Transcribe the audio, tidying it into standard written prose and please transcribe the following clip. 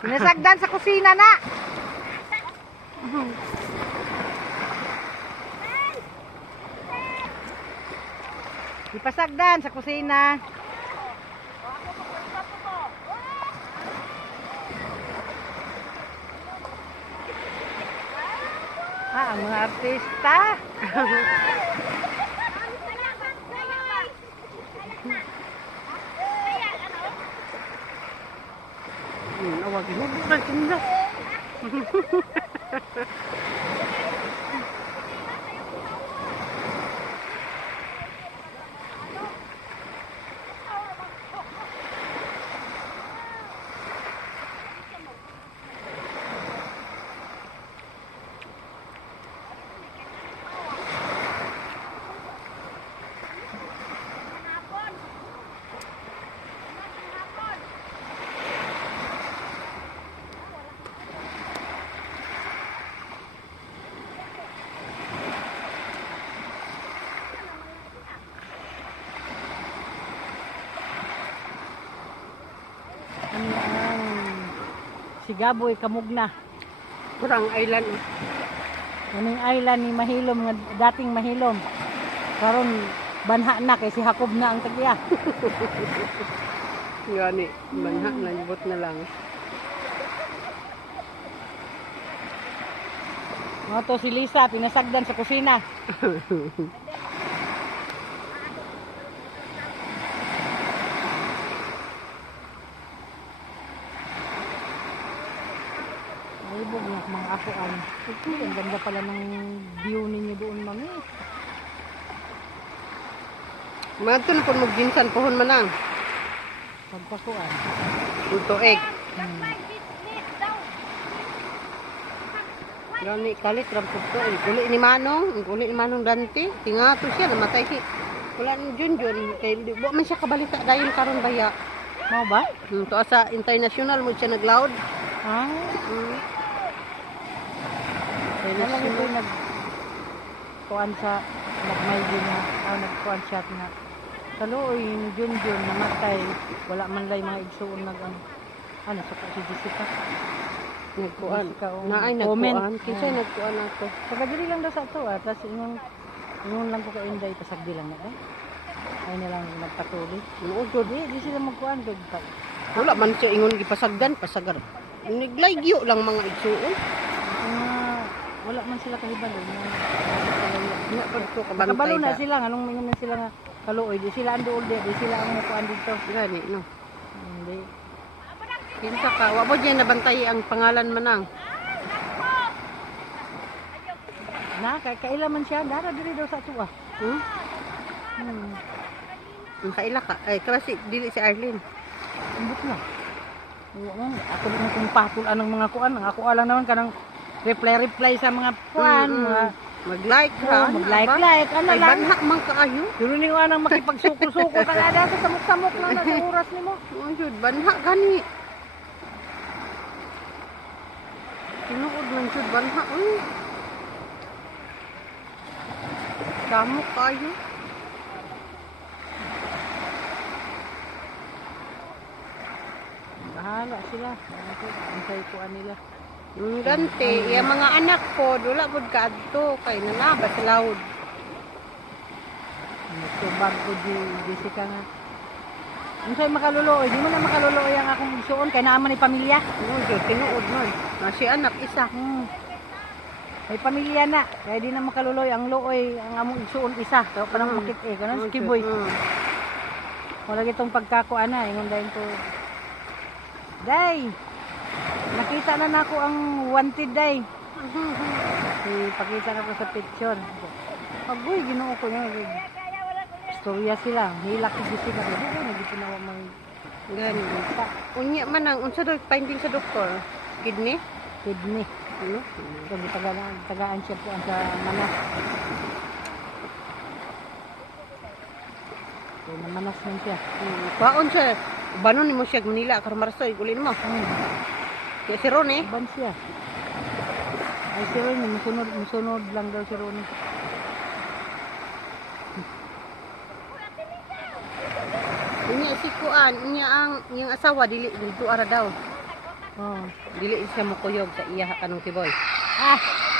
Pinasagdan sa kusina na. Ipasagdan sa kusina. Ang mga artista. Awag mo bukan tinda. Si Gaboy Kamugna. Kurang island. Kaning island ni Mahilom nga dating Mahilom. Karon banha na kay si Hakob na ang tagya. Gani, banha na libot na lang. Mga to si Lisa pinasagdan sa kusina. Malibog na mga apuan. Ang ganda pala ng view ninyo doon, mami. Mga ito na po magginsan pohon man ang. Pagpakuan. Ito egg. Gani kalit rampot to. Guli ni Manong Dante. Tinga to siya namatay si. Wala ni Junjun kay di man siya kabalita dayon karon baya. Mau ba? To sa international mo siya nagloud. Ah. Alam mo yung nagkuhan sa nagmaydin na nagkuhan siya na kaluoy yung Junjun namatay wala man lay mga igsuon ano sa si Jessica Nagkuan. Naay nagkuan. Kinsa nagkuan ako. pagkadiri lang daw sa ito tapos ingon lang ko ka Inday pasagdi lang na ay na lang nagpatuloy Nuod. di sila magkuhan kay Wala man siya ingon gipasagan pasagar. Naglaygyo lang mga igsuon. Wala man sila kahibalo Nya kadto kabalo kabantay na da. sila anong mingon na sila nga kaluoy di sila andool di sila ang mukuan dito Gani no. hindi Kinsa ka wa mo diyan nabantay ang pangalan manang. na kailan man siya dara diri daw sa tuwa Ang kaila ka ay kasi dili si Arlene. ambot na ako din kung patol anong mga kuan ang ako alang naman kanang reply sa mga kuan mga Mag-like ra. mag-like ano Ay lang banha man kaayo. duro ni anang makipagsukol-sukol ka na sa samok-samok na sa oras nimo Oh, jud banha gani. Tinuod man jud banha oy. Damo kayo. bahala sila antay kuan nila Dante, yung mga anak ko, wala pud kaadto kay nanaba sa laod. tubag ko di Jessica nga unsay makaluluoy di mo na makaluluoy ang akong igsuon kay naaman ni pamilya Oh, jud tinuod man. Na si anak isa. may pamilya na kaya di na makaluloy ang looy ang among igsuon isa kaya parang bukit kanon skiboy wala gitong pagkakuan na ingon dayon ko day nakita na nako ang wanted day pakita na ko sa picture agoy Ginoo ko nga istorya sila hilak si Jessica ko di na gitinawa mang Gani. Unya man ang unsa daw finding sa doktor? Kidney? kidney Ano? kaya tagaan siya po sa manas kaya namanas man siya Kwaon siya. Banon nimo siya Manila karon Marsoy ulin mo. Kaya si Ron eh. ban siya ay si Ronnie musunod lang daw si Ronnie Unya si Kuan, unya ang iyang asawa dili dito ara daw. Oh. Dili siya mukuyog sa iya kanong tiboy. Ah,